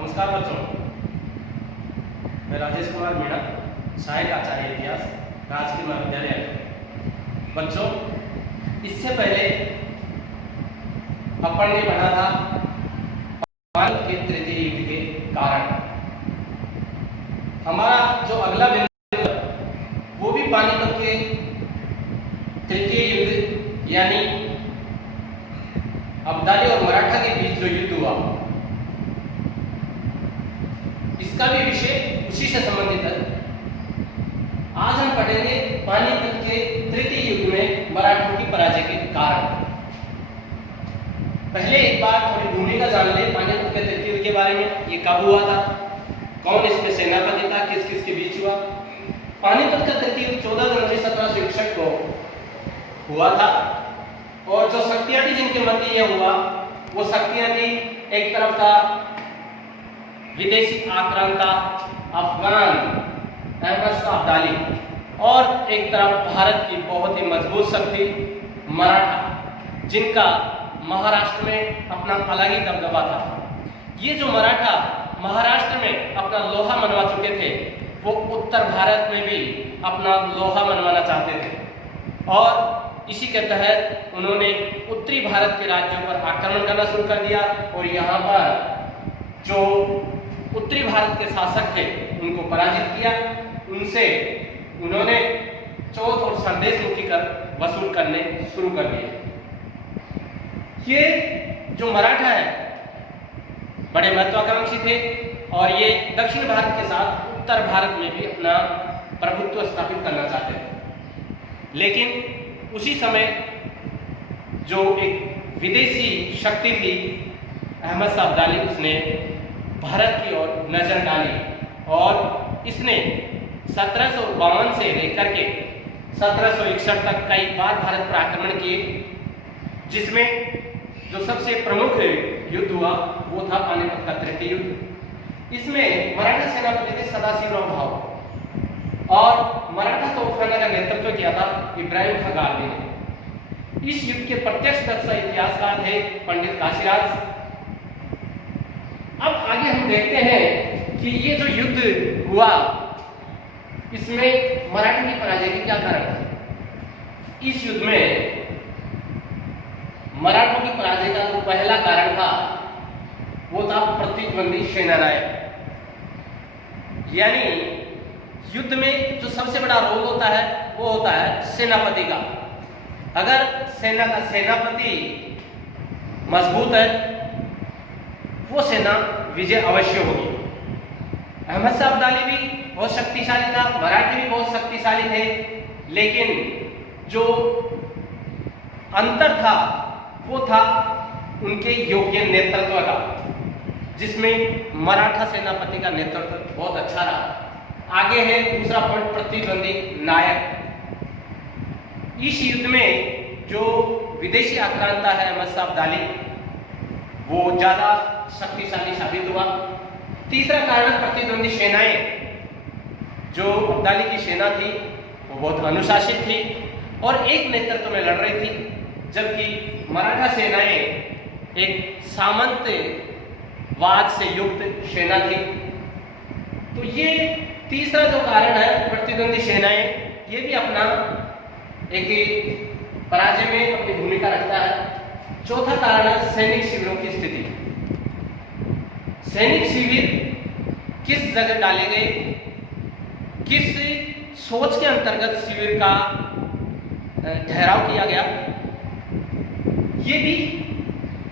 नमस्कार बच्चों, मैं राजेश कुमार मीणा, सहायक आचार्य इतिहास, राजकीय महाविद्यालय। बच्चों, इससे पहले अपन ने पढ़ा था पानीपत के तृतीय युद्ध के कारण। हमारा जो अगला बिंदु है वो भी पानीपत के तृतीय युद्ध यानी अब्दाली और मराठा के बीच जो युद्ध हुआ, इसका भी विषय उसी से संबंधित है। आज हम पढ़ेंगे पानीपत के तृतीय युद्ध में मराठों की पराजय के कारण। पहले एक बार थोड़ी भूमिका जान ले पानीपत के तृतीय युद्ध के बारे में। ये कब हुआ था, कौन इसमें सेनापति था, किस किस के बीच हुआ। पानीपत का तृतीय युद्ध 14 जनवरी 1761 को हुआ था और जो शक्तियां थी जिनके मध्य यह हुआ वो शक्तियां थी, एक तरफ था विदेशी आक्रांता अफगान अहमद शाह अब्दाली और एक तरफ भारत की बहुत ही मजबूत शक्ति मराठा, जिनका महाराष्ट्र में अपना अलग ही दबदबा था। ये जो मराठा महाराष्ट्र में अपना लोहा मनवा चुके थे, वो उत्तर भारत में भी अपना लोहा मनवाना चाहते थे और इसी के तहत उन्होंने उत्तरी भारत के राज्यों पर आक्रमण करना शुरू कर दिया और यहाँ पर जो उत्तरी भारत के शासक थे उनको पराजित किया। उनसे उन्होंने चौथ और संदेश मुखी कर वसूल करने शुरू कर दिए। ये जो मराठा है बड़े महत्वाकांक्षी थे और ये दक्षिण भारत के साथ उत्तर भारत में भी अपना प्रभुत्व स्थापित करना चाहते थे। लेकिन उसी समय जो एक विदेशी शक्ति थी अहमद शाह अब्दाली, उसने भारत की ओर नजर डाली और इसने 1752 से लेकर के 1761 तक कई बार भारत पर आक्रमण किए, जिसमें जो सबसे प्रमुख युद्ध हुआ वो था पानीपत का तृतीय युद्ध। इसमें मराठा सेनापति थे सदाशिवराव भाऊ और मराठा तोपखाना का नेतृत्व किया था इब्राहिम खां गारदी ने। इस युद्ध के प्रत्यक्षदर्शी इतिहासकार थे पंडित काशीराज। अब आगे हम देखते हैं कि ये जो युद्ध हुआ इसमें मराठा की पराजय के क्या कारण थे। इस युद्ध में मराठों की पराजय का जो पहला कारण था वो था प्रतिद्वंदी सेनानायक। यानी युद्ध में जो सबसे बड़ा रोल होता है वो होता है सेनापति का। अगर सेना का सेनापति मजबूत है वो सेना विजय अवश्य होगी। अहमद शाह अब्दाली भी बहुत शक्तिशाली था, मराठी भी बहुत शक्तिशाली थे, लेकिन जो अंतर था वो था उनके योग्य नेतृत्व का, जिसमें मराठा सेनापति का नेतृत्व बहुत अच्छा रहा। आगे है दूसरा पॉइंट, प्रतिद्वंदी नायक। इस युद्ध में जो विदेशी आक्रांता है अहमद शाह अब्दाली, वो ज्यादा शक्तिशाली साबित हुआ। तीसरा कारण प्रतिद्वंदी सेनाएं। जो अब्दाली की सेना थी वो बहुत अनुशासित थी और एक नेतृत्व में लड़ रही थी, जबकि मराठा सेनाएं एक सामंतवाद से युक्त सेना थी। तो ये तीसरा जो कारण है प्रतिद्वंदी सेनाएं, ये भी अपना एक पराजय में अपनी भूमिका रखता है। चौथा कारण है सैनिक शिविरों की स्थिति। सैनिक शिविर किस जगह डाले गए, किस सोच के अंतर्गत शिविर का ठहराव किया गया, ये भी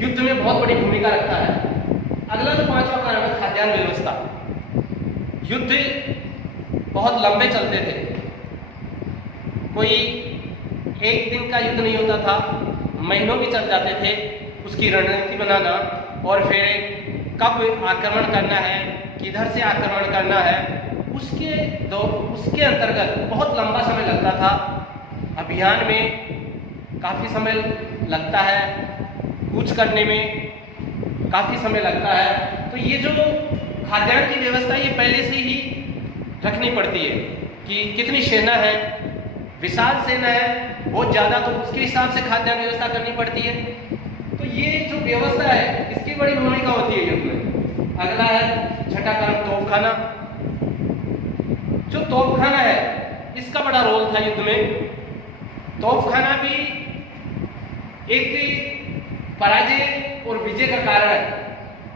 युद्ध में बहुत बड़ी भूमिका रखता है। अगला जो पांचवा कारण है खाद्यान्न व्यवस्था। युद्ध बहुत लंबे चलते थे, कोई एक दिन का युद्ध नहीं होता था, महीनों भी चल जाते थे। उसकी रणनीति बनाना और फिर कब आक्रमण करना है, किधर से आक्रमण करना है, उसके अंतर्गत बहुत लंबा समय लगता था। अभियान में काफ़ी समय लगता है, कूच करने में काफ़ी समय लगता है। तो ये जो खाद्यान्न की व्यवस्था ये पहले से ही रखनी पड़ती है कि कितनी सेना है, विशाल सेना है बहुत ज़्यादा, तो उसके हिसाब से खाद्यान्न व्यवस्था करनी पड़ती है। तो ये जो व्यवस्था है इसकी बड़ी भूमिका होती है युद्ध में। अगला है छठा कारण तोपखाना। जो तोपखाना है इसका बड़ा रोल था युद्ध में। तोपखाना भी एक पराजय और विजय का कारण है,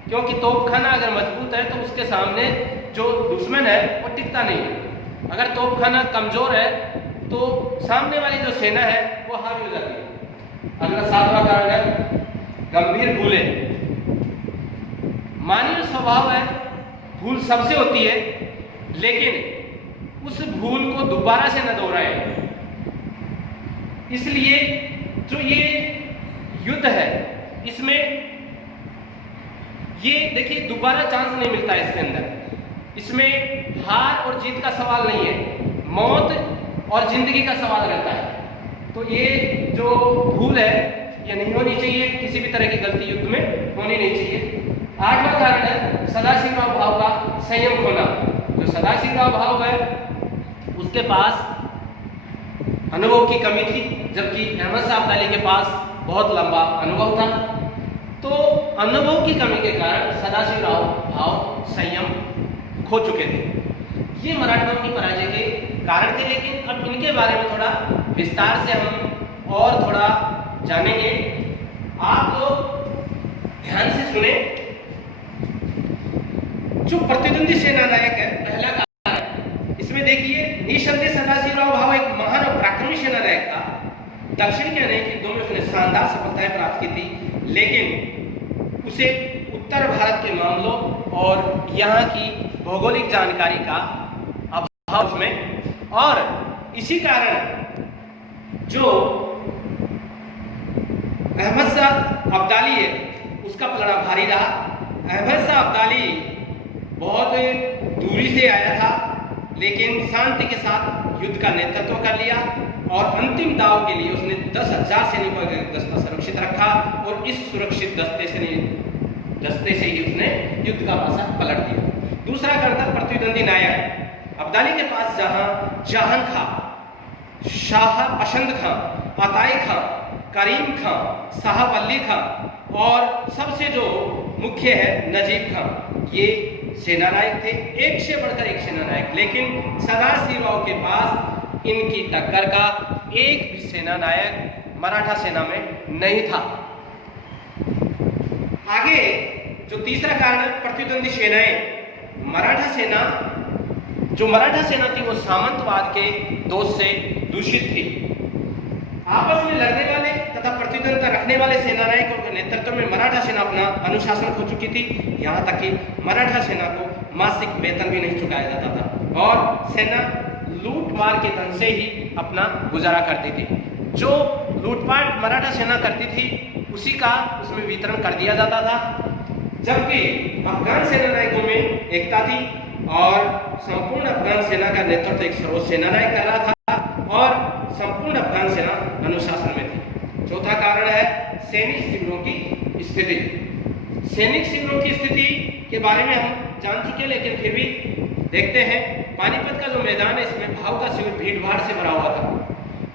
क्योंकि तोपखाना अगर मजबूत है तो उसके सामने जो दुश्मन है वो टिकता नहीं है। अगर तोपखाना कमजोर है तो सामने वाली जो सेना है वो हावी हो जाती है। अगला सातवां कारण है गंभीर भूलें। मानवीय स्वभाव है, भूल सबसे होती है, लेकिन उस भूल को दोबारा से न दोहराएं। इसलिए जो ये युद्ध है इसमें ये देखिए दोबारा चांस नहीं मिलता है इसके अंदर। इसमें हार और जीत का सवाल नहीं है, मौत और जिंदगी का सवाल रहता है। तो ये जो भूल है ये नहीं होनी चाहिए, किसी भी तरह की गलती युद्ध में होनी नहीं चाहिए। आठवां कारण है सदाशिवराव भाव का संयम खोना। जो सदाशिवराव भाव है उसके पास अनुभव की कमी थी, जबकि अहमद शाह अब्दाली के पास बहुत लंबा अनुभव था। तो अनुभव की कमी के कारण सदाशिवराव भाव संयम खो चुके थे। ये मराठाओं की पराजय के कारण थे, लेकिन अब इनके बारे में थोड़ा विस्तार से हम और थोड़ा जानेंगे। आप लोग ध्यान से सुने। जो प्रतिद्वंदी सेना नायक है पहला कारण है, इसमें देखिए निसंदेह सदाशिवराव भाव एक महान और पराक्रमी सेना नायक था। दक्षिण के अनेक युद्धों में उसने शानदार सफलताएं प्राप्त की थी, लेकिन उसे उत्तर भारत के मामलों और यहाँ की भौगोलिक जानकारी का अभाव उसमें, और इसी कारण जो अहमद शाह अब्दाली है उसका पलड़ा भारी रहा। अहमद शाह अब्दाली बहुत दूरी से आया था, लेकिन शांति के साथ युद्ध का नेतृत्व कर लिया और अंतिम दाव के लिए उसने 10,000 सैनिकों का दस्ता सुरक्षित रखा और इस सुरक्षित दस्ते से ही उसने युद्ध का पासा पलट दिया। दूसरा कारण था प्रतिद्वंदी नायक। अब्दाली के पास जहान खां, शाह पसंद खां, अताई खां, करीम खां, साहब अली खां और सबसे जो मुख्य है नजीब खां, ये सेना नायक थे, एक से बढ़कर एक सेना नायक। लेकिन सदाशिवराव के पास इनकी टक्कर का एक भी सेना नायक मराठा सेना में नहीं था। आगे जो तीसरा कारण है प्रतिद्वंदी सेनाएं। मराठा सेना थी वो सामंतवाद के दोष से दूषित थी। आपस में लड़ने वाले तथा प्रतिद्वंदिता रखने वाले सेना नायकों के नेतृत्व में मराठा सेना अपना अनुशासन खो चुकी थी। यहाँ तक कि मराठा सेना को मासिक वेतन भी नहीं चुकाया जाता था और सेना लूटमार के धन से ही अपना गुजारा करती थी। जो लूटपाट मराठा सेना करती थी उसी का उसमें वितरण कर दिया जाता था, जबकि अफगान सेना नायकों में एकता थी और संपूर्ण अफगान सेना का नेतृत्व एक सर्वोच्च सेना नायक कर रहा था और संपूर्ण अफगान सेना अनुशासन में थी। चौथा कारण है सैनिक शिविरों की स्थिति। सैनिक शिविरों की स्थिति के बारे में हम जान चुके, लेकिन फिर भी देखते हैं। पानीपत का जो मैदान है इसमें भाव का शिविर भीड़ भाड़ से भरा हुआ था,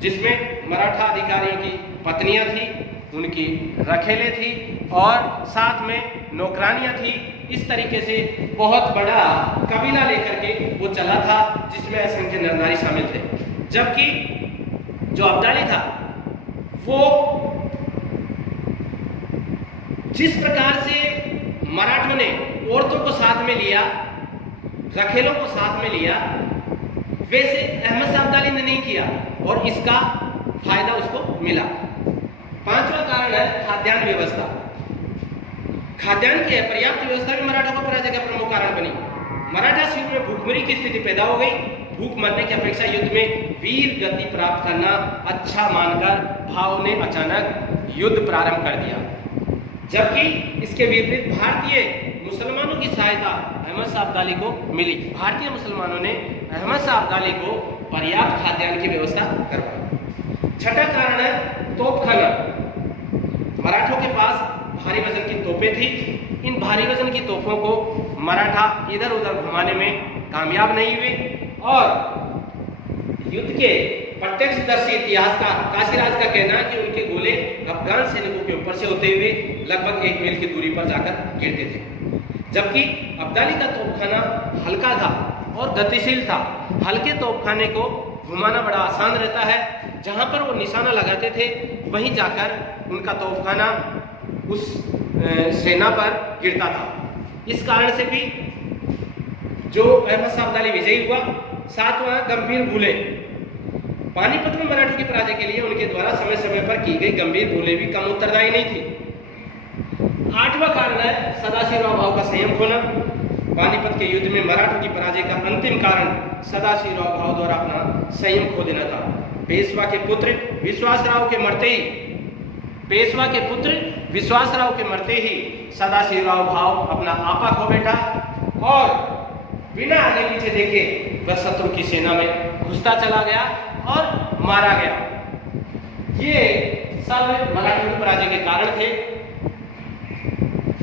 जिसमें मराठा अधिकारियों की पत्नियां थी, उनकी रखेले थी और साथ में नौकरानियां थी। इस तरीके से बहुत बड़ा कबीला लेकर के वो चला था, जिसमें असंख्य नर नारी शामिल थे। जबकि जो अब्दाली था वो जिस प्रकार से मराठों ने औरतों को साथ में लिया, रखेलों को साथ में लिया, वैसे अहमद शाह अब्दाली ने नहीं किया और इसका फायदा उसको मिला। पांचवा कारण है खाद्यान्न व्यवस्था। खाद्यान्न की पर्याप्त व्यवस्था भी मराठा को पराजय का प्रमुख कारण बनी। मराठा शिविर में भूखमरी की स्थिति पैदा हो गई। भूख मरने की अपेक्षा युद्ध में वीर गति प्राप्त करना अच्छा मानकर भाव ने अचानक युद्ध प्रारंभ कर दिया, जबकि इसके विपरीत भारतीय मुसलमानों की सहायता अहमद शाह अब्दाली को मिली। भारतीय मुसलमानों ने अहमद शाह अब्दाली को पर्याप्त खाद्यान्न की व्यवस्था करवाई। छठा कारण है तोपखाना। मराठों के पास भारी वजन की तोपें थी। इन भारी वजन की तोपों को मराठा इधर उधर घुमाने में कामयाब नहीं हुए और युद्ध के प्रत्यक्षदर्शी इतिहासकार काशीराज का कहना है कि उनके गोले अफगान सैनिकों के ऊपर से होते हुए लगभग 1 मील की दूरी पर जाकर गिरते थे। जबकि अब्दाली का तोपखाना हल्का था और गतिशील था। हल्के तोपखाने को घुमाना बड़ा आसान रहता है, जहां पर वो निशाना लगाते थे वहीं जाकर उनका तोपखाना उस सेना पर गिरता था। इस कारण से भी जो अहमद शाह अब्दाली विजयी हुआ। सातवां, गंभीर भूलें। पानीपत में मराठों की पराजय के लिए उनके द्वारा समय समय पर की गई गंभीर भूलें भी कम उत्तरदायी नहीं थी। आठवां कारण है सदाशिवराव भाव का संयम खोना। पानीपत के युद्ध में मराठों की पराजय का अंतिम कारण सदाशिवराव भाव द्वारा अपना संयम खो देना था। पेशवा के पुत्र विश्वासराव के मरते ही सदाशिवराव भाव अपना आपा खो बैठा और बिना आगे पीछे देखे वह शत्रु की सेना में घुसता चला गया और मारा गया। ये सब मराठों की पराजय के कारण थे।